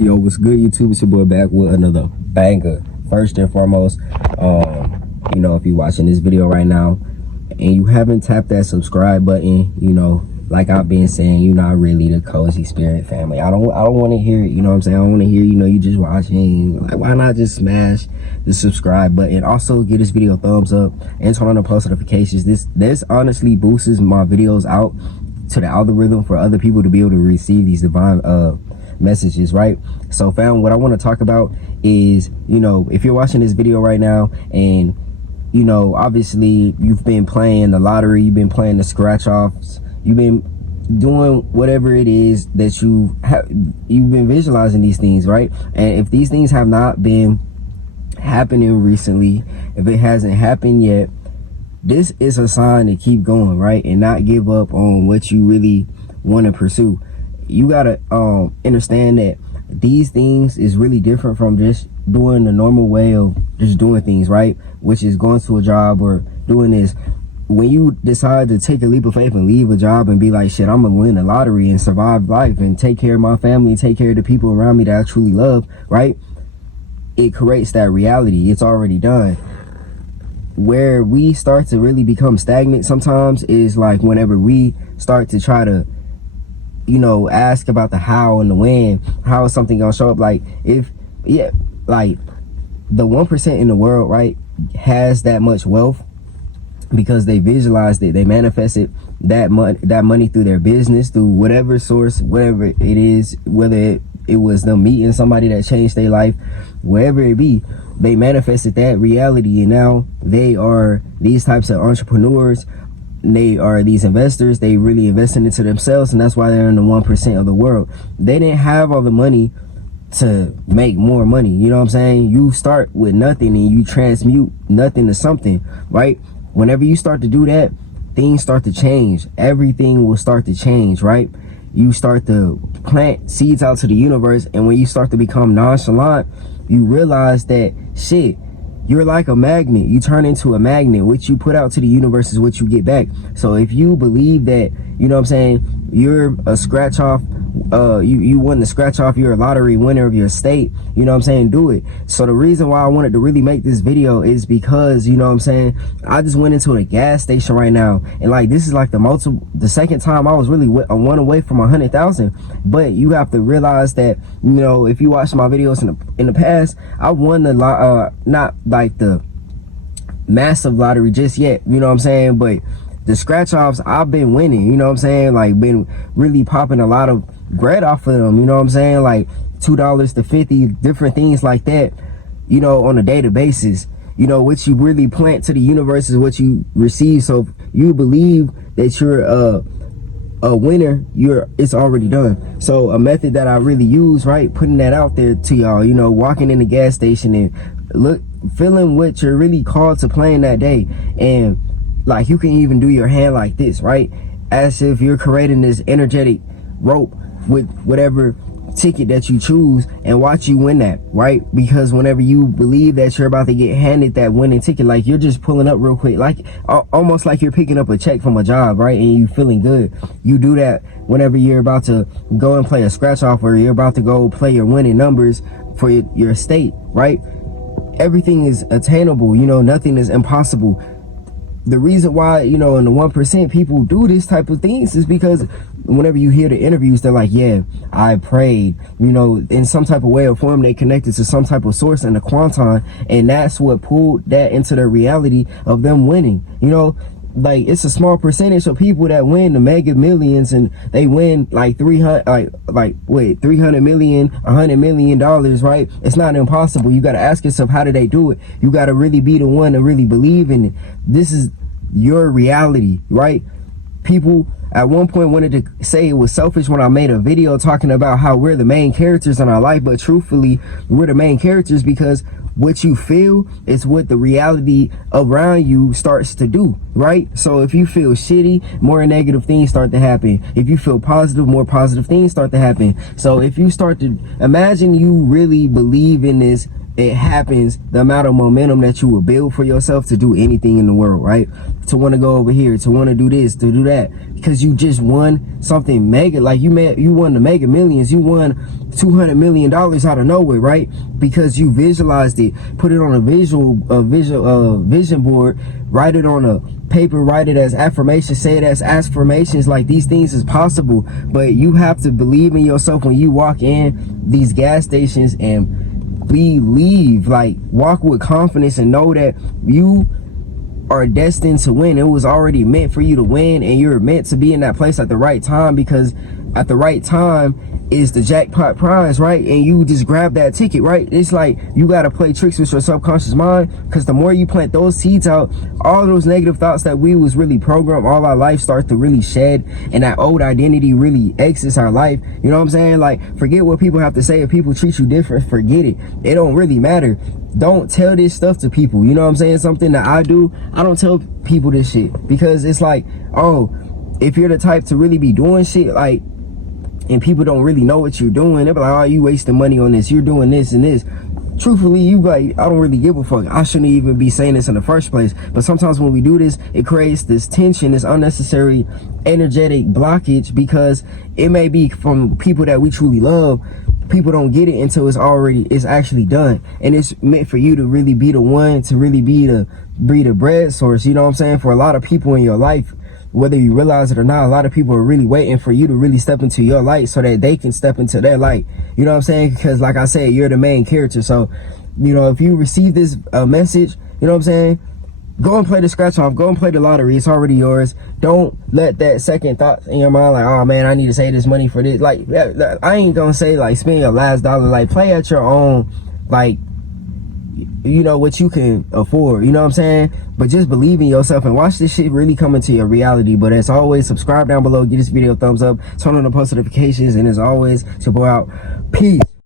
Yo, what's good, YouTube? It's your boy back with another banger. First and foremost, you know, if you're watching this video right now and you haven't tapped that subscribe button, you know, like I've been saying, you're not really the Cozy Spirit family. I don't want to hear it, you know what I'm saying? I don't want to hear, you know, you just watching. Like, why not just smash the subscribe button? Also, give this video a thumbs up and turn on the post notifications. This honestly boosts my videos out to the algorithm for other people to be able to receive these divine messages, right? So fam, what I want to talk about is, you know, if you're watching this video right now and, you know, obviously you've been playing the lottery, you've been playing the scratch offs, you've been doing whatever it is that you've been visualizing these things, right? And if these things have not been happening recently, if it hasn't happened yet, this is a sign to keep going, right? And not give up on what you really want to pursue. You gotta understand that these things is really different from just doing the normal way of just doing things, right? Which is going to a job or doing this. When you decide to take a leap of faith and leave a job and be like, shit, I'm gonna win the lottery and survive life and take care of my family, take care of the people around me that I truly love, right? It creates that reality. It's already done. Where we start to really become stagnant sometimes is like whenever we start to try to, you know, ask about the how and the when. How is something gonna show up? Like, if, yeah, like the 1% in the world, right, has that much wealth because they visualized it, they manifested that money through their business, through whatever source, whatever it is, whether it was them meeting somebody that changed their life, wherever it be, they manifested that reality, and now they are these types of entrepreneurs. They are these investors. They really invested into themselves, and that's why they're in the 1% of the world. They didn't have all the money to make more money, you know what I'm saying? You start with nothing and you transmute nothing to something, right? Whenever you start to do that, things start to change. Everything will start to change, right? You start to plant seeds out to the universe, and when you start to become nonchalant, you realize that shit, you're like a magnet. You turn into a magnet. What you put out to the universe is what you get back. So if you believe that, you know what I'm saying, you're a scratch off, you won the scratch off, you're a lottery winner of your state, you know what I'm saying, do it. So the reason why I wanted to really make this video is because, you know what I'm saying, I just went into a gas station right now, and like this is like the second time I was really one away from 100,000. But you have to realize that, you know, if you watch my videos in the past, I won the not like the massive lottery just yet, you know what I'm saying, but the scratch offs I've been winning, you know what I'm saying, like been really popping a lot of bread off of them, you know what I'm saying, like $2 to 50, different things like that, you know, on a daily basis. You know, what you really plant to the universe is what you receive. So if you believe that you're a winner, it's already done. So a method that I really use, right, putting that out there to y'all, you know, walking in the gas station and feeling what you're really called to plan that day. And like, you can even do your hand like this, right, as if you're creating this energetic rope with whatever ticket that you choose, and watch you win that, right? Because whenever you believe that you're about to get handed that winning ticket, like you're just pulling up real quick, like almost like you're picking up a check from a job, right? And you feeling good. You do that whenever you're about to go and play a scratch off, or you're about to go play your winning numbers for your state, right? Everything is attainable, you know, nothing is impossible. The reason why, you know, in the 1% people do this type of things is because whenever you hear the interviews, they're like, yeah, I prayed, you know, in some type of way or form, they connected to some type of source in the quantum, and that's what pulled that into the reality of them winning. You know, like, it's a small percentage of people that win the mega millions, and they win like 300 million, $100 million, right? It's not impossible. You got to ask yourself, how did they do it? You got to really be the one to really believe in it. This is your reality, right? People at one point wanted to say it was selfish when I made a video talking about how we're the main characters in our life, but truthfully, we're the main characters because what you feel is what the reality around you starts to do, right? So if you feel shitty, more negative things start to happen. If you feel positive, more positive things start to happen. So if you start to imagine you really believe in this it happens, the amount of momentum that you will build for yourself to do anything in the world, right? To want to go over here, to want to do this, to do that, because you just won something mega. Like you won the Mega Millions, you won $200 million out of nowhere, right? Because you visualized it, put it on a vision board, write it on a paper, write it as affirmations, say it as affirmations, like these things is possible. But you have to believe in yourself when you walk in these gas stations and believe, like walk with confidence and know that you are destined to win. It was already meant for you to win, and you're meant to be in that place at the right time, because at the right time is the jackpot prize, right? And you just grab that ticket, right? It's like you got to play tricks with your subconscious mind, because the more you plant those seeds out, all those negative thoughts that we was really programmed all our life start to really shed, and that old identity really exits our life. You know what I'm saying? Like, forget what people have to say. If people treat you different, forget it. It don't really matter. Don't tell this stuff to people. You know what I'm saying? Something that I do, I don't tell people this shit, because it's like, oh, if you're the type to really be doing shit, like, and people don't really know what you're doing, they're like, oh, you wasting money on this, you're doing this and this. Truthfully, you like, I don't really give a fuck. I shouldn't even be saying this in the first place. But sometimes when we do this, it creates this tension, this unnecessary energetic blockage, because it may be from people that we truly love. People don't get it until it's actually done, and it's meant for you to really be the one to really be the bread source. You know what I'm saying? For a lot of people in your life, whether you realize it or not, a lot of people are really waiting for you to really step into your light so that they can step into their light. You know what I'm saying? Because like I said, you're the main character. So, you know, if you receive this message, you know what I'm saying, go and play the scratch off, go and play the lottery. It's already yours. Don't let that second thought in your mind, like, oh man, I need to save this money for this. Like, I ain't gonna say like spend your last dollar. Like, play at your own, like, you know, what you can afford. You know what I'm saying? But just believe in yourself and watch this shit really come into your reality. But as always, subscribe down below, give this video a thumbs up, turn on the post notifications, and as always, it's your boy out. Peace.